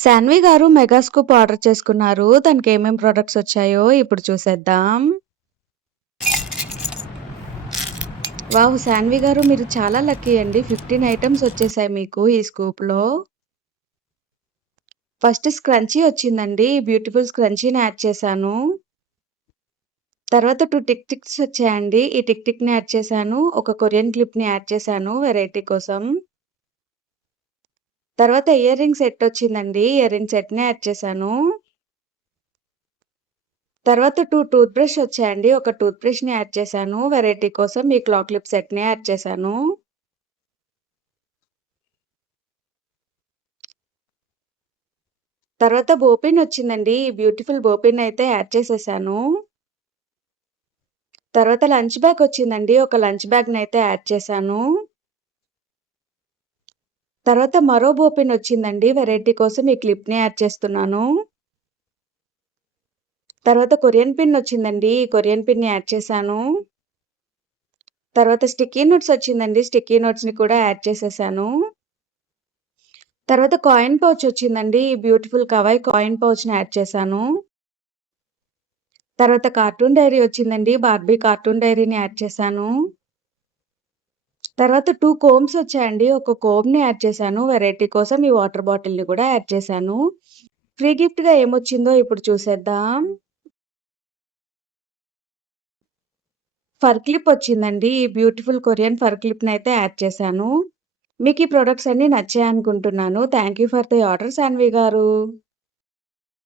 శాన్వి గారు mega scoop order చేసుకున్నారు. తనకేమేం products వచ్చాయో ఇప్పుడు చూసేద్దాం. వావ్! శాన్వి గారు మీరు చాలా లక్కీ అండి. 15 ఐటెమ్స్ వచ్చేసాయి మీకు ఈ స్కూప్‌లో. ఫస్ట్ స్క్రంచీ వచ్చిందండి. బ్యూటిఫుల్ స్క్రంచీని యాడ్ చేశాను. తర్వాత 2 టిక్ టిక్స్ వచ్చాయండి. ఈ టిక్ టిక్‌ని యాడ్ చేశాను. ఒక కొరియన్ క్లిప్‌ని యాడ్ చేశాను వెరైటీ కోసం. తర్వాత ఇయర్ రింగ్ సెట్ వచ్చిందండి. ఇయర్ రింగ్ సెట్‌ని యాడ్ చేశాను. తర్వాత 2 టూత్ బ్రష్ వచ్చాయండి. ఒక టూత్ బ్రష్‌ని యాడ్ చేశాను. వెరైటీ కోసం ఈ క్లా క్లిప్ సెట్‌ని యాడ్ చేశాను. తర్వాత బో పిన్ వచ్చిందండి. ఈ బ్యూటిఫుల్ బో పిన్ అయితే యాడ్ చేసేసాను. తర్వాత లంచ్ బ్యాగ్ వచ్చిందండి. ఒక లంచ్ బ్యాగ్‌నైతే యాడ్ చేశాను. తర్వాత మరో బో పిన్ వచ్చిందండి. వెరైటీ కోసం ఈ క్లిప్‌ని యాడ్ చేస్తున్నాను. తర్వాత కొరియన్ పిన్ వచ్చిందండి. ఈ కొరియన్ పిన్‌ని యాడ్ చేశాను. తర్వాత స్టిక్కీ నోట్స్ వచ్చిందండి. స్టిక్కీ నోట్స్‌ని కూడా యాడ్ చేసేసాను. తర్వాత కాయిన్ పౌచ్ వచ్చిందండి. ఈ బ్యూటిఫుల్ కవాయ్ కాయిన్ పౌచ్‌ని యాడ్ చేశాను. తర్వాత కార్టూన్ డైరీ వచ్చిందండి. బార్బీ కార్టూన్ డైరీని యాడ్ చేశాను. తర్వాత 2 కోంబ్స్ వచ్చాయండి. ఒక కోంబ్‌ని యాడ్ చేశాను. వెరైటీ కోసం ఈ వాటర్ బాటిల్‌ని కూడా యాడ్ చేశాను. ఫ్రీ గిఫ్ట్‌గా ఏమొచ్చిందో ఇప్పుడు చూసేద్దాం. ఫర్ క్లిప్ వచ్చిందండి. ఈ బ్యూటిఫుల్ కొరియన్ ఫర్ క్లిప్‌నైతే యాడ్ చేశాను. మీకు ఈ ప్రొడక్ట్స్ అన్నీ నచ్చాయనుకుంటున్నాను. Thank you for the order Sanvi గారు.